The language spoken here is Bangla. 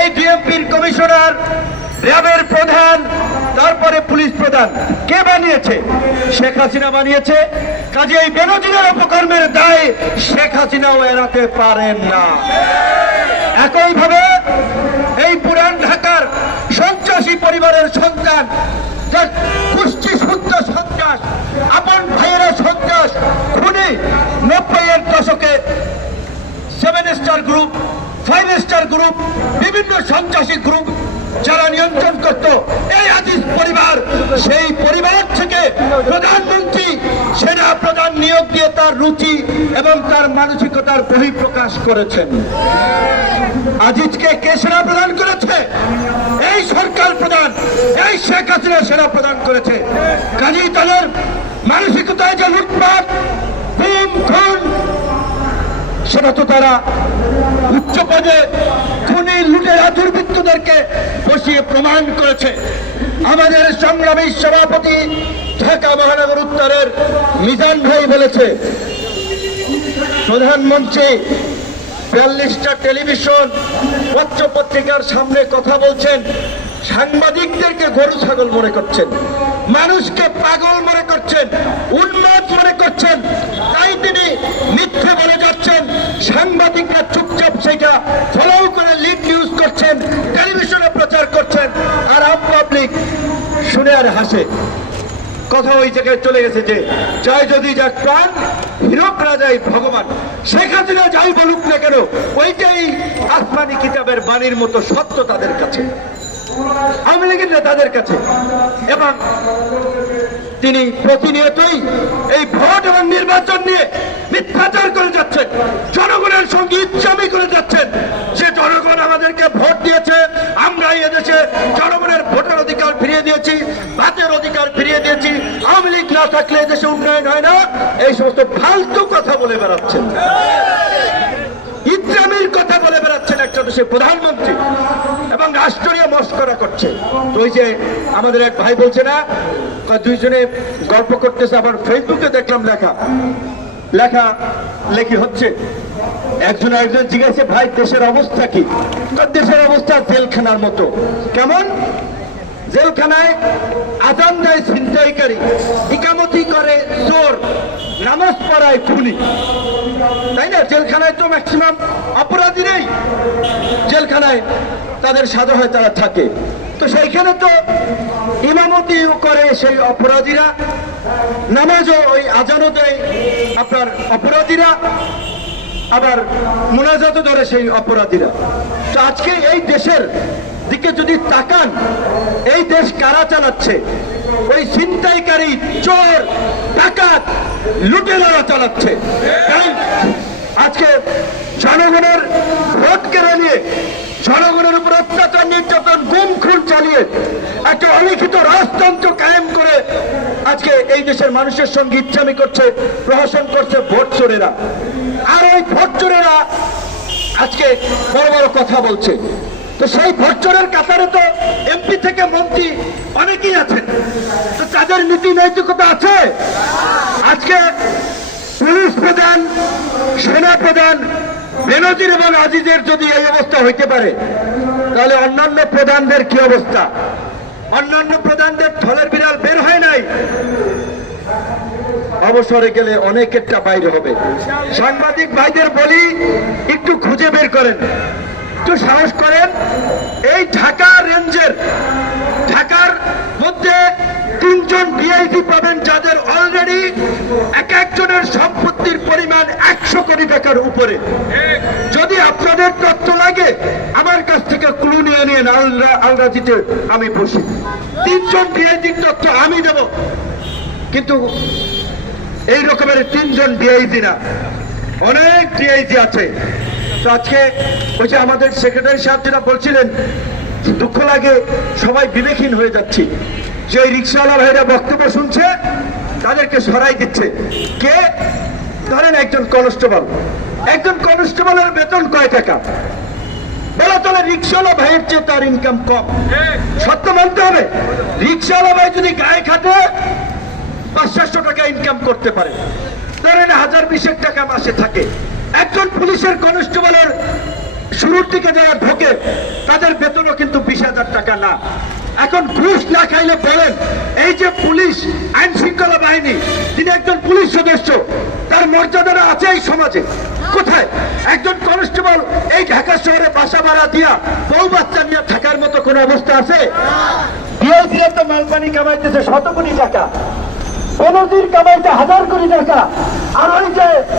এই ডিএমপির কমিশনার, র্যাবের প্রধান, তারপরে পুলিশ প্রধান। কে বানিয়েছে? শেখ হাসিনা বানিয়েছে। কাজে এই বেনজিরের অপকর্মের দায় শেখ হাসিনাও এড়াতে পারেন না। একইভাবে এই পুরান ঢাকার সন্ত্রাসী পরিবারের সন্তান যার পুষ্টি শুদ্ধ সন্ত্রাস আপন ভাইয়েরা সন্ত্রাস খুনি নব্বইয়ের দশকে seven star group five star group বিভিন্ন সন্ত্রাসী গ্রুপ যারা নিয়ন্ত্রণ করত, এই আজিজ পরিবার, সেই পরিবার থেকে প্রধানমন্ত্রী সেনা প্রধান নিয়োগ দিয়ে তার রুচি এবং তার মানসিকতার বহিঃপ্রকাশ করেছেন। আজিজকে কে সেনা প্রদান করেছে? এই সরকার প্রধান, এই শেখ হাসিনা সেনা প্রদান করেছে। কাজী তাদের মানসিকতায় যে লুটপাট খুন খুন সেটা তো তারা উচ্চ পদে খুনি লুটেরা দুর্বৃত্তদেরকে বসিয়ে প্রমাণ করেছে। আমাদের সংগ্রামী সভাপতি ঢাকা মহানগর উত্তরের মিজান ভাই বলেছে, প্রধানমন্ত্রী বিয়াল্লিশটা টেলিভিশন পত্র পত্রিকার সামনে কথা বলছেন, সাংবাদিকদেরকে গরু ছাগল মনে করছেন, মানুষকে পাগল মনে করছেন উন্মাদ মনে করছেন তাই তিনি মিথ্যে বলে যাচ্ছেন সাংবাদিকরা চুপচাপ সেটা ফলো করে লিড নিউজ করছেন টেলিভিশনে প্রচার করছেন আর আম শুনে আর হাসে। কথা ওই জায়গায় চলে গেছে যে জয় যদি যাক প্রাণ হীরক রাজাই ভগবান হাসিনা যাই বলুক না কেন, ওইটাই আসমানি কিতাবের বাণীর মতো সত্য তাদের কাছে। আওয়ামী লীগের নেতাদের কাছে। এবং তিনি প্রতিনিয়তই এই ভোট এবং নির্বাচন নিয়ে মিথ্যাচার করে যাচ্ছেন। জনগণের সঙ্গে ইচ্ছামি করে যাচ্ছেন। আমাদেরকে ভোট দিয়েছে। আমরা এদেশে জনগণের ভোটের অধিকার ফিরিয়ে দিয়েছি ভাতের অধিকার ফিরিয়ে দিয়েছি। আওয়ামী লীগ না থাকলে এদেশে উন্নয়ন হয় না। এই সমস্ত ফালতু কথা বলে বেড়াচ্ছেন। ইসলামের কথা বলে বেড়াচ্ছেন একটা দেশের প্রধানমন্ত্রী এবং রাষ্ট্রীয় মস্করা করছে। তো ওই যে আমাদের এক ভাই বলছে না দুইজনে গল্প করতেছে, আবার ফেসবুকে দেখলাম লেখা। লেখা লেখি হচ্ছে একজন একজন জিজ্ঞাসা ভাই, দেশের অবস্থা কি? দেশের অবস্থা? জেলখানার মতো। কেমন? জেলখানায় আজান দেয় ছিনতাইকারী। ইকামতি করে চোর। নামাজ পড়ায় খুনি। তাই না? জেলখানায় তো ম্যাক্সিমাম অপরাধীরাই জেলখানায় তাদের সাজা হয়, তারা থাকে। তো সেইখানে তো ইমামতি করে সেই অপরাধীরা। নামাজও ওই আজানও দেয় আপনার অপরাধীরা। আবার মোনাজাত ধরে সেই অপরাধীরা। তো আজকে এই দেশের দিকে যদি তাকান, এই দেশ কারা চালাচ্ছে? ওই ছিনতাইকারী, চোর, ডাকাত, লুটেরারা চালাচ্ছে। আজকে জনগণের ভোট কেড়ে নিয়ে, জনগণের উপর অত্যাচার, নির্যাতন গুম খুন চালিয়ে একটা অলিখিত রাজতন্ত্র কায়েম করে আজকে এই দেশের মানুষের সঙ্গে ইচ্ছামি করছে, প্রহসন করছে ভোট চোরেরা। আর ওই ভোট চোরেরা আজকে বড় বড় কথা বলছে। তো সেই ভোটচোরের কাতারে তো এমপি থেকে মন্ত্রী অনেকেই আছেন। তো তাদের নীতি নৈতিকতা আছে? আজকে পুলিশ প্রধান, সেনা প্রধান, বেনজির এবং আজিজের যদি এই অবস্থা হইতে পারে, তাহলে অন্যান্য প্রধানদের কি অবস্থা? অন্যান্য প্রধানদের থলের বিড়াল বের হয় নাই। অবসরে গেলে অনেকেরটা বাইরে হবে। সাংবাদিক ভাইদের বলি, একটু খুঁজে বের করেন। একটু সাহস করেন, এই ঢাকা রেঞ্জের, ঢাকার মধ্যে তিনজন ভিআইপি পাবেন যাদের অলরেডি এক একজনের সম্পত্তির পরিমাণ একশো কোটি টাকার উপরে যদি আপনাদের তথ্য লাগে আমার কাছ থেকে নিয়ে আলরা আলরাজিতে আমি বসি তিনজন ভিআইপির তথ্য আমি দেব। কিন্তু এই রকমের তিনজন ডিআইজি না। অনেক ডিআইজি আছে। তো আজকে ওই যে আমাদের সেক্রেটারি সাহেব যেটা বলছিলেন, দুঃখ লাগে, সবাই বিবেকহীন হয়ে যাচ্ছি। যে রিক্সাওয়ালা ভাইরা বক্তব্য শুনছে, তাদেরকে সরাই দিচ্ছে। কে? ধরেন একজন কনস্টেবল। একজন কনস্টেবলের বেতন কয় টাকা? বলা চলে রিক্সাওয়ালা ভাইয়ের চেয়ে তার ইনকাম কম। সত্য মানতে হবে রিক্সাওয়ালা ভাই যদি গায়ে খাটে পাঁচ চারশো টাকা ইনকাম করতে পারে। ধরেন হাজার বিশেক টাকা মাসে থাকে। একজন পুলিশের কনস্টেবলের শুরুর দিকে যারা ঢোকে না। এখন ঘুষ না খাইলে বলেন, এই যে পুলিশ আইন শৃঙ্খলা বাহিনী, তিনি একজন পুলিশ সদস্য তার মর্যাদাটা আছে এই সমাজে। কোথায়? একজন কনস্টেবল এই ঢাকা শহরে বাসা ভাড়া দিয়া বউ বাচ্চা নিয়ে থাকার মতো কোন অবস্থা আছে? তো মালপানি কামাইতেছে শত কোটি টাকা। কোনদিন কামাইতে হাজার কোটি টাকা। আর ওই যে